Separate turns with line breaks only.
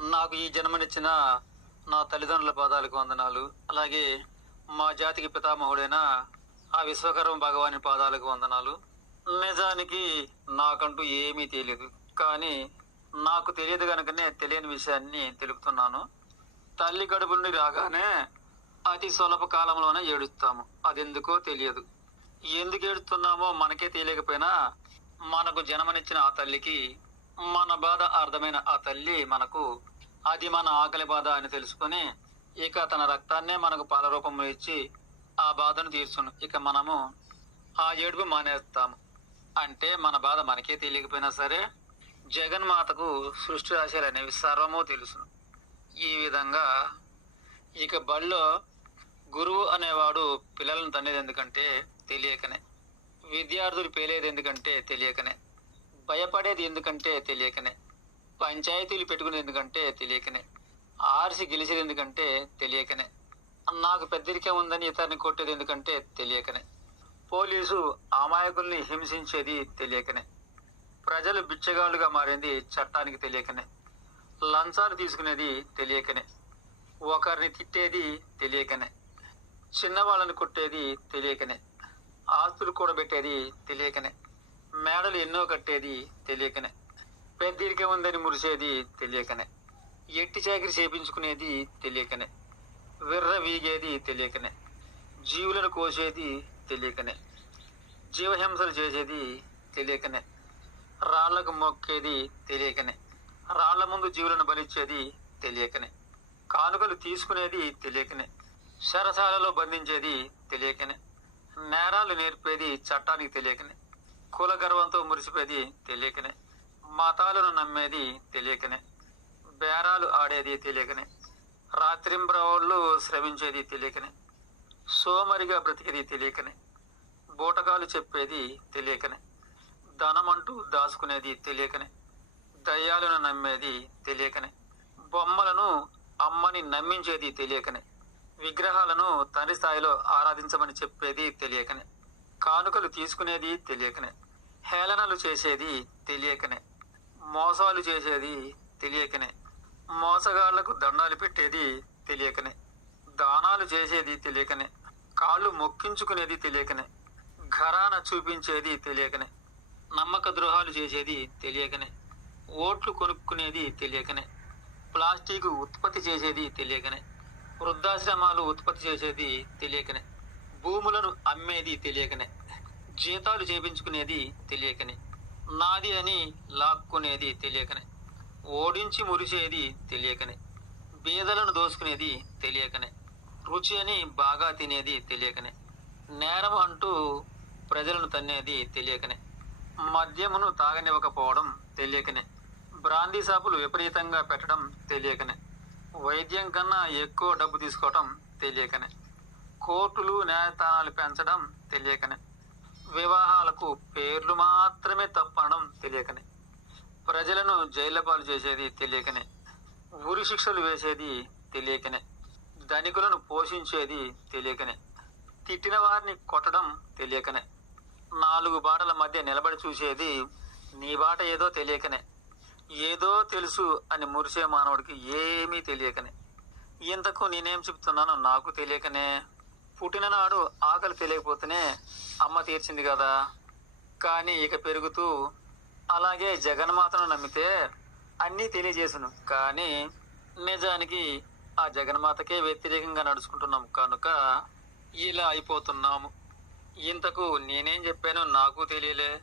నాకు ఈ జన్మనిచ్చిన నా తల్లిదండ్రుల పాదాలకు వందనాలు. అలాగే మా జాతికి పితామహుడైన ఆ విశ్వకర్మ భగవాని పాదాలకు వందనాలు. నిజానికి నాకంటూ ఏమీ తెలియదు. కానీ నాకు తెలియదు కనుకనే తెలియని విషయాన్ని తెలుపుతున్నాను. తల్లి కడుపు నుండి రాగానే అతి స్వల్ప కాలంలోనే ఏడుస్తాము. అది ఎందుకో తెలియదు. ఎందుకు ఏడుస్తున్నామో మనకే తెలియకపోయినా మనకు జన్మనిచ్చిన ఆ తల్లికి మన బాధ అర్థమైన ఆ తల్లి మనకు అది మన ఆకలి బాధ అని తెలుసుకొని ఇక తన రక్తాన్నే మనకు పాల రూపంలో ఇచ్చి ఆ బాధను తీర్చును. ఇక మనము ఆ ఏడుపు మానేస్తాము. అంటే మన బాధ మనకే తెలియకపోయినా సరే జగన్మాతకు సృష్టి రాశులు అనేవి సర్వము తెలుసును. ఈ విధంగా ఇక బడిలో గురువు అనేవాడు పిల్లలను తనేది ఎందుకంటే తెలియకనే. విద్యార్థులు పేలేది ఎందుకంటే తెలియకనే. భయపడేది ఎందుకంటే తెలియకనే. పంచాయతీలు పెట్టుకునేది ఎందుకంటే తెలియకనే. ఆర్సి గెలిచేది ఎందుకంటే తెలియకనే. నాకు పెద్దరికే ఉందని ఇతరుని కొట్టేది ఎందుకంటే తెలియకనే. పోలీసు అమాయకుల్ని హింసించేది తెలియకనే. ప్రజలు బిచ్చగాళ్ళుగా మారింది చట్టానికి తెలియకనే. లంచాలు తీసుకునేది తెలియకనే. ఒకరిని తిట్టేది తెలియకనే. చిన్నవాళ్ళని కొట్టేది తెలియకనే. ఆస్తులు కూడబెట్టేది తెలియకనే. మేడలు ఎన్నో కట్టేది తెలియకనే. పెద్దరికే ఉందని మురిసేది తెలియకనే. ఎట్టి చాకరి చేపించుకునేది తెలియకనే. విర్ర వీగేది తెలియకనే. జీవులను కోసేది తెలియకనే. జీవహింసలు చేసేది తెలియకనే. రాళ్ళకు మొక్కేది తెలియకనే. రాళ్ళ ముందు జీవులను బలిచ్చేది తెలియకనే. కానుకలు తీసుకునేది తెలియకనే. శరసాలలో బంధించేది తెలియకనే. నేరాలు నేర్పేది చట్టానికి తెలియకనే. కుల గర్వంతో మురిసిపోయేది తెలియకనే మతాలను నమ్మేది తెలియకనే బేరాలు ఆడేది తెలియకనే రాత్రింబ్రవాళ్ళు శ్రమించేది తెలియకనే సోమరిగా బ్రతికేది తెలియకనే బూటకాలు చెప్పేది తెలియకనే ధనమంటూ దాచుకునేది తెలియకనే దయ్యాలను నమ్మేది తెలియకనే బొమ్మలను అమ్మని నమ్మించేది తెలియకనే విగ్రహాలను తండ్రి స్థాయిలో ఆరాధించమని చెప్పేది తెలియకనే కానుకలు తీసుకునేది తెలియకనే హేళనలు చేసేది తెలియకనే మోసాలు చేసేది తెలియకనే మోసగాళ్ళకు దండాలు పెట్టేది తెలియకనే దానాలు చేసేది తెలియకనే కాళ్ళు మొక్కించుకునేది తెలియకనే ఘరాన చూపించేది తెలియకనే నమ్మక ద్రోహాలు చేసేది తెలియకనే ఓట్లు కొనుక్కునేది తెలియకనే ప్లాస్టిక్ ఉత్పత్తి చేసేది తెలియకనే వృద్ధాశ్రమాలు ఉత్పత్తి చేసేది తెలియకనే భూములను అమ్మేది తెలియకనే జీతాలు చేపించుకునేది తెలియకనే. నాది అని లాక్కునేది తెలియకనే. ఓడించి మురిసేది తెలియకనే. బీదలను దోసుకునేది తెలియకనే. రుచి అని బాగా తినేది తెలియకనే. నేరం అంటూ ప్రజలను తన్నేది తెలియకనే. మద్యమును తాగనివ్వకపోవడం తెలియకనే. బ్రాందీ షాపులు విపరీతంగా పెట్టడం తెలియకనే. వైద్యం కన్నా ఎక్కువ డబ్బు తీసుకోవటం తెలియకనే. కోర్టులు న్యాయస్థానాలు పెంచడం తెలియకనే. వివాహాలకు పేర్లు మాత్రమే తప్పనడం తెలియకనే. ప్రజలను జైళ్ళ పాలు చేసేది తెలియకనే. ఉరి శిక్షలు వేసేది తెలియకనే. ధనికులను పోషించేది తెలియకనే. తిట్టిన వారిని కొట్టడం తెలియకనే. నాలుగు బాటల మధ్య నిలబడి చూసేది నీ బాట ఏదో తెలియకనే. ఏదో తెలుసు అని మురిసే మానవుడికి ఏమీ తెలియకనే. ఇంతకు నేనేం చెప్తున్నానో నాకు తెలియకనే. పుట్టిననాడు ఆకలి తెలియకపోతేనే అమ్మ తీర్చింది కదా. కానీ ఇక పెరుగుతూ అలాగే జగన్మాతను నమ్మితే అన్నీ తెలియజేసను. కానీ నిజానికి ఆ జగన్మాతకే వ్యతిరేకంగా నడుచుకుంటున్నాం కనుక ఇలా అయిపోతున్నాము. ఇంతకు నేనేం చెప్పానో నాకు తెలియలే.